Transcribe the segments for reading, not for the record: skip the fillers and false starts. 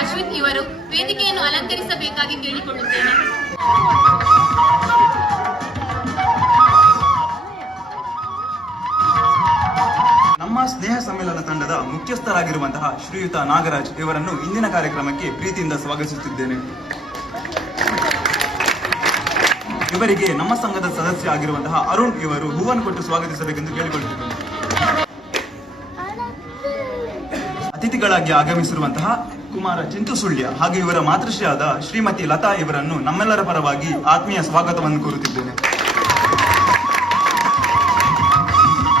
ಅಶ್ವಿತ್ ಇವರು ವೇದಿಕೆಯನ್ನು ಅಲಂಕರಿಸಬೇಕಾಗಿ ಕೇಳಿಕೊಳ್ಳುತ್ತೇನೆ. ನಮ್ಮ ಸ್ನೇಹ ಸಮ್ಮೇಳನ ತಂಡದ ಮುಖ್ಯಸ್ಥರಾಗಿರುವಂತಹ ಶ್ರೀಯುತ ನಾಗರಾಜ್ ಇವರನ್ನು ಇಂದಿನ ಕಾರ್ಯಕ್ರಮಕ್ಕೆ ಪ್ರೀತಿಯಿಂದ ಸ್ವಾಗತಿಸುತ್ತಿದ್ದೇನೆ. ಇವರಿಗೆ ನಮ್ಮ ಸಂಘದ ಸದಸ್ಯ ಆಗಿರುವಂತಹ ಅರುಣ್ ಇವರು ಹೂವನ್ನು ಕೊಟ್ಟು ಸ್ವಾಗತಿಸಬೇಕೆಂದು ಕೇಳಿಕೊಳ್ಳುತ್ತಿದ್ದೇನೆ. ಅತಿಥಿಗಳಾಗಿ ಆಗಮಿಸಿರುವಂತಹ ಕುಮಾರ ಚಿಂತು ಸುಳ್ಯ ಹಾಗೂ ಇವರ ಮಾತೃಶ್ರೀಯಾದ ಶ್ರೀಮತಿ ಲತಾ ಇವರನ್ನು ನಮ್ಮೆಲ್ಲರ ಪರವಾಗಿ ಆತ್ಮೀಯ ಸ್ವಾಗತವನ್ನು ಕೋರುತ್ತಿದ್ದೇನೆ.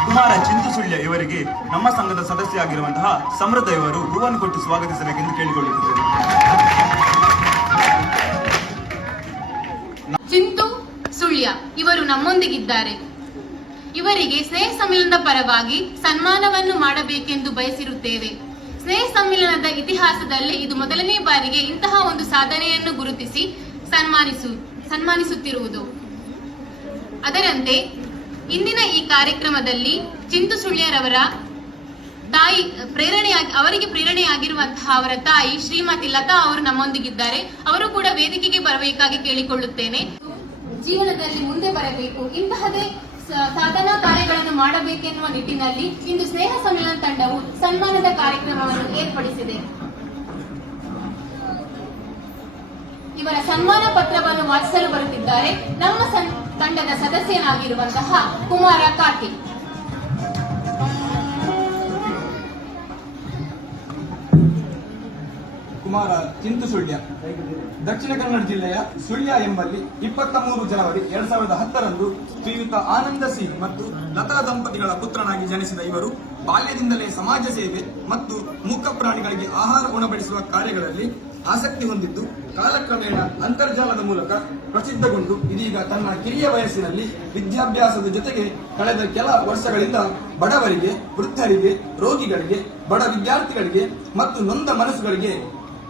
ಕುಮಾರ ಚಿಂತು ಸುಳ್ಯ ಇವರಿಗೆ ನಮ್ಮ ಸಂಘದ ಸದಸ್ಯ ಆಗಿರುವಂತಹ ಸಮೃದ್ಧ ಇವರು ಹೂವನ್ನು ಕೊಟ್ಟು ಸ್ವಾಗತಿಸಬೇಕೆಂದು ಕೇಳಿಕೊಳ್ಳುತ್ತಿದ್ದೇನೆ. ಚಿಂತು ಸುಳ್ಯ ಇವರು ನಮ್ಮೊಂದಿಗಿದ್ದಾರೆ. ಇವರಿಗೆ ಸ್ನೇಹ ಸಮ್ಮೇಳನದ ಪರವಾಗಿ ಸನ್ಮಾನವನ್ನು ಮಾಡಬೇಕೆಂದು ಬಯಸಿರುತ್ತೇವೆ. ಸ್ನೇಹ ಸಮ್ಮೇಳನದ ಇತಿಹಾಸದಲ್ಲಿ ಇದು ಮೊದಲನೇ ಬಾರಿಗೆ ಇಂತಹ ಒಂದು ಸಾಧನೆಯನ್ನು ಗುರುತಿಸಿ ಸನ್ಮಾನಿಸುತ್ತಿರುವುದು. ಅದರಂತೆ ಇಂದಿನ ಈ ಕಾರ್ಯಕ್ರಮದಲ್ಲಿ ಚಿಂತು ಸುಳ್ಯರವರ ತಾಯಿ ಅವರಿಗೆ ಪ್ರೇರಣೆಯಾಗಿರುವಂತಹ ಅವರ ತಾಯಿ ಶ್ರೀಮತಿ ಲತಾ ಅವರು ನಮ್ಮೊಂದಿಗಿದ್ದಾರೆ. ಅವರು ಕೂಡ ವೇದಿಕೆಗೆ ಬರಬೇಕಾಗಿ ಕೇಳಿಕೊಳ್ಳುತ್ತೇನೆ. ಜೀವನದಲ್ಲಿ ಮುಂದೆ ಬರಬೇಕು, ಇಂತಹದೇ ಸಾಧನಾ ಕಾರ್ಯಗಳನ್ನು ಮಾಡಬೇಕೆನ್ನುವ ನಿಟ್ಟಿನಲ್ಲಿ ಇಂದು ಸ್ನೇಹ ಸಮ್ಮೇಳನ ತಂಡವು ಸನ್ಮಾನದ ಕಾರ್ಯಕ್ರಮವನ್ನು ಏರ್ಪಡಿಸಿದೆ. ಇವರ ಸನ್ಮಾನ ಪತ್ರವನ್ನು ವಾಚಿಸಲು ಬರುತ್ತಿದ್ದಾರೆ ನಮ್ಮ ತಂಡದ ಸದಸ್ಯನಾಗಿರುವಂತಹ ಕುಮಾರ ಕಾರ್ತಿಕ್. ಕುಮಾರ ಚಿಂತು ಸುಳ್ಯ, ದಕ್ಷಿಣ ಕನ್ನಡ ಜಿಲ್ಲೆಯ ಸುಳ್ಯ ಎಂಬಲ್ಲಿ 23 ಜನವರಿ 2010ರಂದು ಶ್ರೀಯುತ ಆನಂದ ಸಿಂಗ್ ಮತ್ತು ಲತಾ ದಂಪತಿಗಳ ಪುತ್ರನಾಗಿ ಜನಿಸಿದ ಇವರು ಬಾಲ್ಯದಿಂದಲೇ ಸಮಾಜ ಸೇವೆ ಮತ್ತು ಮೂಕ ಪ್ರಾಣಿಗಳಿಗೆ ಆಹಾರ ಉಣಬಡಿಸುವ ಕಾರ್ಯಗಳಲ್ಲಿ ಆಸಕ್ತಿ ಹೊಂದಿದ್ದು ಕಾಲಕ್ರಮೇಣ ಅಂತರ್ಜಾಲದ ಮೂಲಕ ಪ್ರಸಿದ್ಧಗೊಂಡು ಇದೀಗ ತನ್ನ ಕಿರಿಯ ವಯಸ್ಸಿನಲ್ಲಿ ವಿದ್ಯಾಭ್ಯಾಸದ ಜೊತೆಗೆ ಕಳೆದ ಕೆಲ ವರ್ಷಗಳಿಂದ ಬಡವರಿಗೆ, ವೃದ್ಧರಿಗೆ, ರೋಗಿಗಳಿಗೆ, ಬಡ ವಿದ್ಯಾರ್ಥಿಗಳಿಗೆ ಮತ್ತು ನೊಂದ ಮನಸ್ಸುಗಳಿಗೆ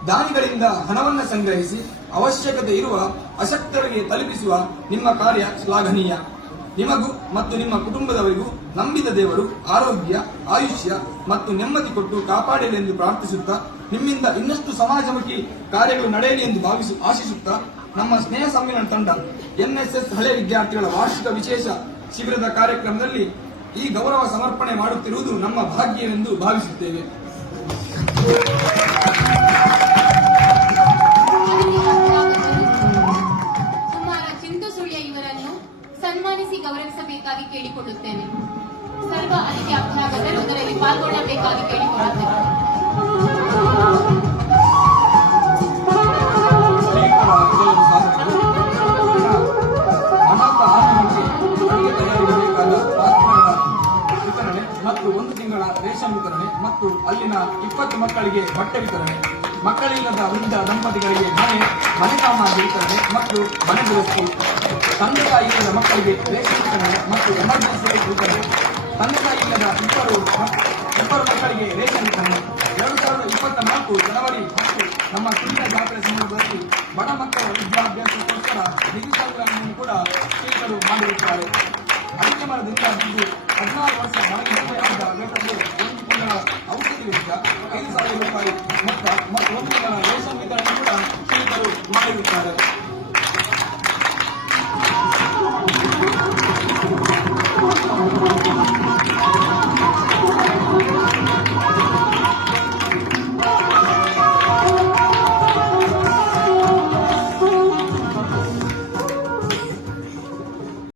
ದಾನಿಗಳಿಂದ ಹಣವನ್ನು ಸಂಗ್ರಹಿಸಿ ಅವಶ್ಯಕತೆ ಇರುವ ಅಶಕ್ತರಿಗೆ ತಲುಪಿಸುವ ನಿಮ್ಮ ಕಾರ್ಯ ಶ್ಲಾಘನೀಯ. ನಿಮಗೂ ಮತ್ತು ನಿಮ್ಮ ಕುಟುಂಬದವರಿಗೂ ನಂಬಿದ ದೇವರು ಆರೋಗ್ಯ, ಆಯುಷ್ಯ ಮತ್ತು ನೆಮ್ಮದಿ ಕೊಟ್ಟು ಕಾಪಾಡಲಿ ಎಂದು ಪ್ರಾರ್ಥಿಸುತ್ತಾ, ನಿಮ್ಮಿಂದ ಇನ್ನಷ್ಟು ಸಮಾಜಮುಖಿ ಕಾರ್ಯಗಳು ನಡೆಯಲಿ ಎಂದು ಆಶಿಸುತ್ತಾ, ನಮ್ಮ ಸ್ನೇಹ ಸಮ್ಮೇಳನ ತಂಡ NSS ಹಳೆ ವಿದ್ಯಾರ್ಥಿಗಳ ವಾರ್ಷಿಕ ವಿಶೇಷ ಶಿಬಿರದ ಕಾರ್ಯಕ್ರಮದಲ್ಲಿ ಈ ಗೌರವ ಸಮರ್ಪಣೆ ಮಾಡುತ್ತಿರುವುದು ನಮ್ಮ ಭಾಗ್ಯವೆಂದು ಭಾವಿಸುತ್ತೇವೆ. ಸನ್ಮಾನಿಸಿ ಗೌರವಿಸಬೇಕಾಗಿ ಕೇಳಿಕೊಳ್ಳುತ್ತೇನೆ. ಸರ್ವ ಅತಿಥಿ ಅಭ್ಯಾಗತರು ಅದರಲ್ಲಿ ಪಾಲ್ಗೊಳ್ಳಬೇಕಾಗಿ ಕೇಳಿಕೊಳ್ಳುತ್ತೇನೆ. ಅನಾಥ ಆಶ್ರಮಕ್ಕೆ ತಯಾರಿಗೆ ಬೇಕಾದ ವಿತರಣೆ ಮತ್ತು 1 ತಿಂಗಳ ರೇಷನ್ ವಿತರಣೆ ಮತ್ತು ಅಲ್ಲಿನ 20 ಮಕ್ಕಳಿಗೆ ಬಟ್ಟೆ ವಿತರಣೆ, ಮಕ್ಕಳಿಲ್ಲದ ವೃದ್ಧ ದಂಪತಿಗಳಿಗೆ ಮನೆ ಸಾಮಾನು ವಿತರಣೆ ಮತ್ತು ಮನೆ ದುರಸ್ತಿ, ತಂದೆ ತಾಯಿ ಇಲ್ಲದ ಮಕ್ಕಳಿಗೆ ರೇಷನ್ ವಿತರಣೆ ಮತ್ತು ಎಮರ್ಜೆನ್ಸಿ ವಿತರಣೆ, ತಂದೆ ತಾಯಿ ಇಲ್ಲದ ಇಬ್ಬರು ಮಕ್ಕಳಿಗೆ ರೇಷನ್ ವಿತರಣೆ. 2024 ಜನವರಿ ಮತ್ತು ನಮ್ಮ ಸುಳ್ಯ ಜಾತ್ರೆ ಸಂದರ್ಭದಲ್ಲಿ ಬಡ ಮಕ್ಕಳ ವಿದ್ಯಾಭ್ಯಾಸಕ್ಕೋಸ್ಕರ ನಿಗದಿತ